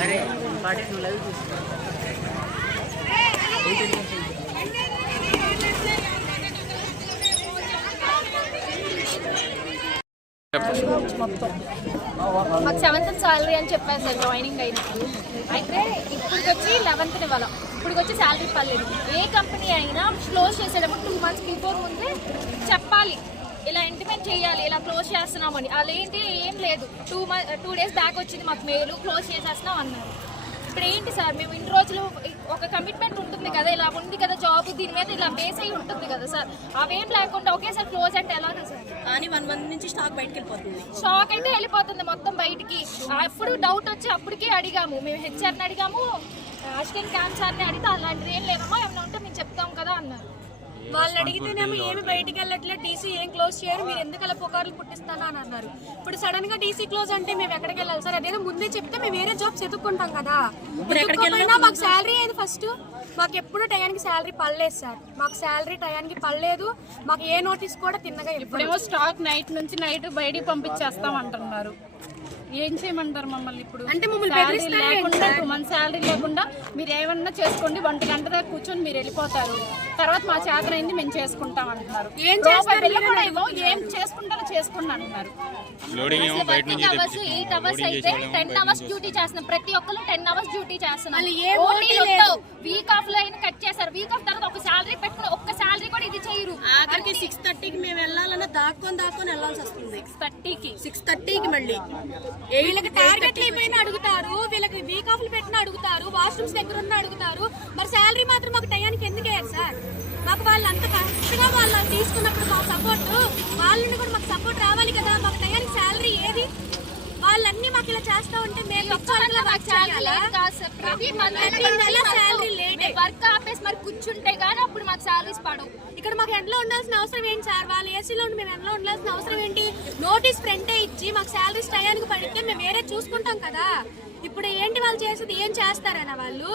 అరే పాటి నువ్వు లైవ్ మాకు సెవెంత్ సాలరీ అని చెప్పారు సార్ జాయినింగ్ అయినప్పుడు. అయితే ఇప్పుడు వచ్చి లెవెన్త్ ఇవ్వాలి. ఇప్పుడు వచ్చి పర్లేదు ఏ కంపెనీ అయినా క్లోజ్ చేసేటప్పుడు టూ మంత్స్ బిఫోర్ ముందే చెప్పాలి. ఇలా ఇంటిమేట్ చేయాలి ఇలా క్లోజ్ చేస్తున్నామని. అలా ఏంటి ఏం లేదు. Two month two days back వచ్చింది మాకు మెయిల్ క్లోజ్ చేసేస్తున్నాం అన్నారు. ఇప్పుడు ఏంటి సార్ మేము ఇన్ని రోజులు ఒక కమిట్మెంట్ ఉంటుంది కదా ఇలా ఉంది కదా జాబ్ దీని మీద ఇలా బేస్ అయి ఉంటుంది కదా సార్. అవేం లేకుండా ఒకేసారి క్లోజ్ అంటే ఎలాగా సార్? కానీ వన్ మంత్ నుంచి స్టాక్ బయటకు వెళ్ళిపోతుంది. షాక్ అయితే వెళ్ళిపోతుంది మొత్తం బయటికి. అప్పుడు డౌట్ వచ్చి అప్పటికే అడిగాము. మేము హెచ్ఆర్ని అడిగాము. అసిస్టెంట్ క్యాన్సర్ని అడిగితే అలాంటిది ఏం లేదమ్మా ఏమైనా ఉంటే మేము చెప్తాం కదా అన్నారు. వాళ్ళు అడిగితేనేమో ఏమి బయటికి వెళ్ళట్లేదు డీసీ ఏం క్లోజ్ చేయరు మీరు ఎందుకు అలా పుకార్లు పుట్టిస్తానా అని అన్నారు. ఇప్పుడు సడన్గా డీసీ క్లోజ్ అంటే మేము ఎక్కడికి వెళ్ళాలి? సార్ అదేదో ముందే చెప్తే మేము వేరే జాబ్స్ ఎత్తుక్కుంటాం కదా. ఎత్తుక్కోపోయినా మాకు శాలరీ ఏది ఫస్ట్ మాకు ఎప్పుడు టయానికి శాలరీ పడలేదు సార్. మాకు శాలరీ టయానికి పడలేదు. మాకు ఏ నోటీస్ కూడా తిన్నగా ఇప్పుడేమో స్టాక్ నైట్ నుంచి నైట్ బయటికి పంపించేస్తాం అంటున్నారు ఏం చేయమంటారు మమ్మల్ని ఇప్పుడు? అంటే మమ్మల్ని లేకుండా టూ మంత్ శాలరీ లేకుండా మీరు ఏమన్నా చేసుకోండి ఒంటి గంట దగ్గర కూర్చొని మీరు వెళ్ళిపోతారు. తర్వాత మా చేతనైంది మేము చేసుకుంటాం అంటున్నారు. ఏం చేస్తారు ఏం చేసుకుంటారో చేసుకోండి అంటున్నారు. లోడింగ్ ఏమో బయట నుంచి వర్కింగ్ అవర్స్ తెప్పించాం ఎయిట్ అవర్స్ అయితే టెన్ అవర్స్ డ్యూటీ చేస్తున్నాం. ప్రతి ఒక్కరు టెన్ అవర్స్ డ్యూటీ చేస్తున్నాం మళ్ళీ ఏ ఓటీలు ఉండవు వీక్ ఆఫ్లో అయినా కట్ చేశారు వీక్ ఆఫ్ తర్వాత ఒక శాలరీ పెట్టుకుని ఒక్క శాలరీ కూడా ఇది చేయరు ఆఖరికి సిక్స్ థర్టీకి మేము వెళ్ళాలన్నా దాక్కొని దాక్కొని వెళ్ళాల్సి వస్తుంది. థర్టీకి సిక్స్ థర్టీకి మళ్ళీ. వీళ్ళకి టార్గెట్లు ఏమైనా అడుగుతారు వీళ్ళకి వీక్ ఆఫ్లు పెట్టిన అడుగుతారు వాష్రూమ్స్ దగ్గర ఉన్న అడుగుతారు. మరి శాలరీ మాత్రం మాకు టయానికి ఎందుకు వేయాలి సార్? మాకు వాళ్ళు అంత కరెక్ట్గా వాళ్ళు తీసుకున్నప్పుడు మాకు సపోర్ట్ వాళ్ళ నుండి కూడా మాకు సపోర్ట్ రావాలి కదా. మాకు టయానికి శాలరీ ఏది? వాళ్ళన్నీ మాకు ఇలా చేస్తా ఉంటే మేము శాలరీ late. వర్క్ ఆపేసి మరి కూర్చుంటే గానీ అప్పుడు మాకు శాలరీస్ పడవు. ఇక్కడ మాకు ఎండలో ఉండాల్సిన అవసరం ఏంటి సార్? వాళ్ళు ఏసీలో ఉండి మేము ఎండలో ఉండాల్సిన అవసరం ఏంటి? నోటీస్ ఫ్రంటే ఇచ్చి మాకు శాలరీస్ టయానికి పడితే మేము వేరే చూసుకుంటాం కదా. ఇప్పుడు ఏంటి వాళ్ళు చేసేది? ఏం చేస్తారనా వాళ్ళు?